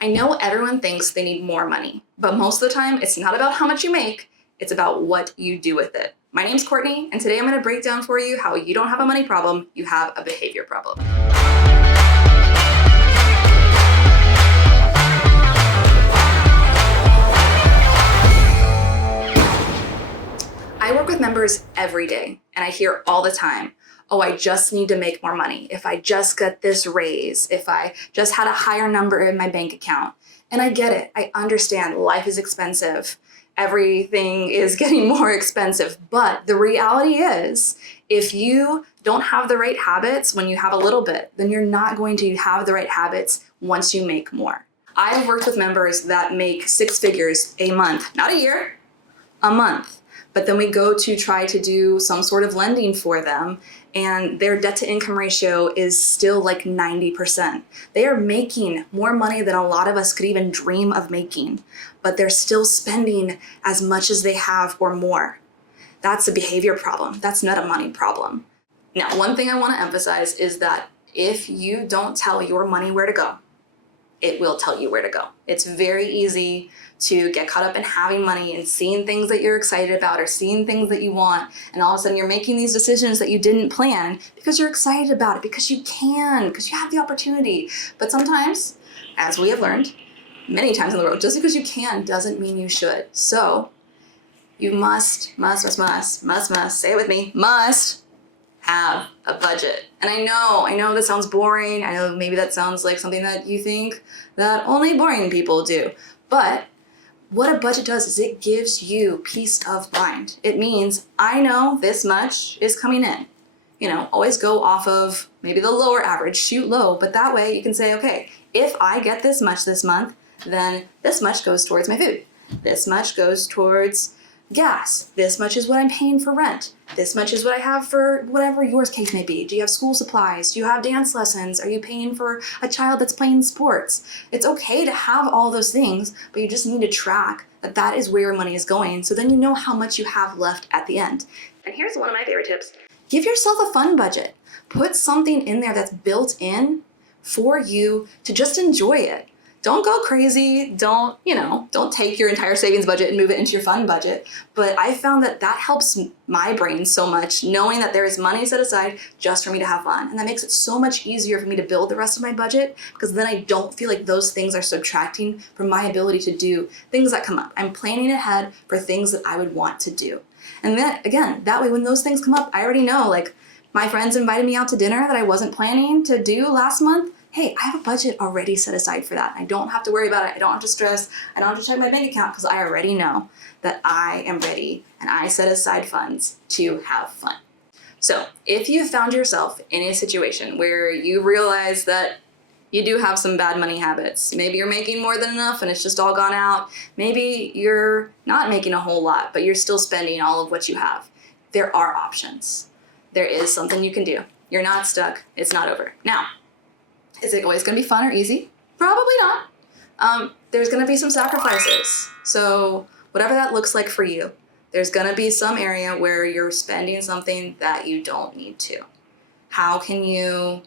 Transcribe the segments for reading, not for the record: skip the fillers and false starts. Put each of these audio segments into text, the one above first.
I know everyone thinks they need more money, but most of the time it's not about how much you make, it's about what you do with it. My name's Courtney, and today I'm going to break down for you how you don't have a money problem, you have a behavior problem. I work with members every day, and I hear all the time, oh, I just need to make more money. If I just get this raise, if I just had a higher number in my bank account. And I get it. I understand life is expensive. Everything is getting more expensive. But the reality is, if you don't have the right habits when you have a little bit, then you're not going to have the right habits once you make more. I've worked with members that make six figures a month, not a year, a month. But then we go to try to do some sort of lending for them, and their debt to income ratio is still like 90%. They are making more money than a lot of us could even dream of making, but they're still spending as much as they have or more. That's a behavior problem. That's not a money problem. Now, one thing I want to emphasize is that if you don't tell your money where to go, it will tell you where to go. It's very easy to get caught up in having money and seeing things that you're excited about or seeing things that you want, and all of a sudden you're making these decisions that you didn't plan because you're excited about it, because you can, because you have the opportunity. But sometimes, as we have learned many times on the road, just because you can doesn't mean you should. So you must, say it with me, must have a budget. And I know that sounds boring. I know maybe that sounds like something that you think that only boring people do. But what a budget does is it gives you peace of mind. It means I know this much is coming in. You know, always go off of maybe the lower average, shoot low, but that way you can say, okay, if I get this much this month, then this much goes towards my food. This much goes towards gas. This much is what I'm paying for rent. This much is what I have for whatever yours case may be. Do you have school supplies? Do you have dance lessons? Are you paying for a child that's playing sports? It's okay to have all those things, but you just need to track that that is where your money is going, so then you know how much you have left at the end. And here's one of my favorite tips. Give yourself a fun budget. Put something in there that's built in for you to just enjoy it. Don't go crazy. Don't take your entire savings budget and move it into your fun budget. But I found that that helps my brain so much, knowing that there is money set aside just for me to have fun. And that makes it so much easier for me to build the rest of my budget, because then I don't feel like those things are subtracting from my ability to do things that come up. I'm planning ahead for things that I would want to do. And then again, that way when those things come up, I already know, like my friends invited me out to dinner that I wasn't planning to do last month. Hey, I have a budget already set aside for that. I don't have to worry about it. I don't have to stress. I don't have to check my bank account, because I already know that I am ready and I set aside funds to have fun. So if you found yourself in a situation where you realize that you do have some bad money habits, maybe you're making more than enough and it's just all gone out, maybe you're not making a whole lot, but you're still spending all of what you have, there are options. There is something you can do. You're not stuck. It's not over. Now, is it always going to be fun or easy? Probably not. There's going to be some sacrifices. So whatever that looks like for you, there's going to be some area where you're spending something that you don't need to. How can you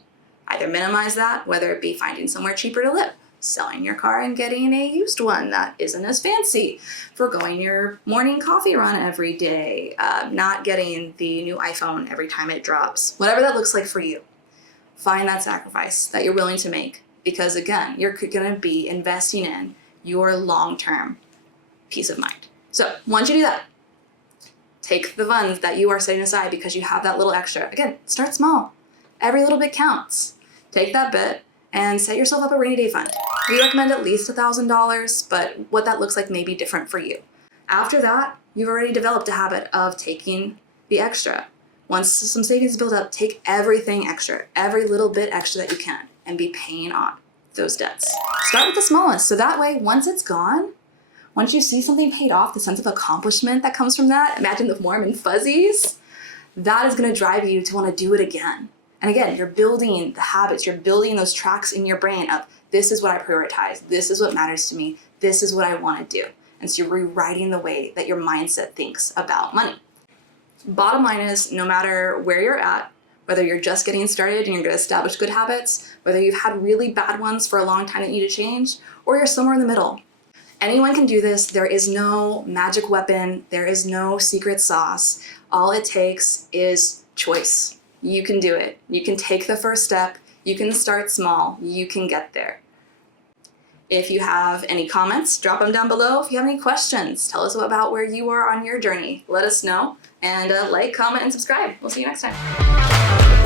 either minimize that, whether it be finding somewhere cheaper to live, selling your car and getting a used one that isn't as fancy, forgoing your morning coffee run every day, not getting the new iPhone every time it drops, whatever that looks like for you. Find that sacrifice that you're willing to make, because again, you're going to be investing in your long-term peace of mind. So once you do that, take the funds that you are setting aside because you have that little extra. Again, start small. Every little bit counts. Take that bit and set yourself up a rainy day fund. We recommend at least $1,000, but what that looks like may be different for you. After that, you've already developed a habit of taking the extra. Once some savings build up, take everything extra, every little bit extra that you can, and be paying off those debts. Start with the smallest, so that way, once it's gone, once you see something paid off, the sense of accomplishment that comes from that, imagine the warm and fuzzies, that is gonna drive you to wanna do it again. And again, you're building the habits, you're building those tracks in your brain of, this is what I prioritize, this is what matters to me, this is what I wanna do. And so you're rewriting the way that your mindset thinks about money. Bottom line is, no matter where you're at, Whether you're just getting started and you're going to establish good habits, whether you've had really bad ones for a long time that you need to change, or you're somewhere in the middle. Anyone can do this. There is no magic weapon. There is no secret sauce. All it takes is choice. You can do it. You can take the first step. You can start small. You can get there. If you have any comments, drop them down below. If you have any questions, tell us about where you are on your journey. Let us know. And like, comment, and subscribe. We'll see you next time.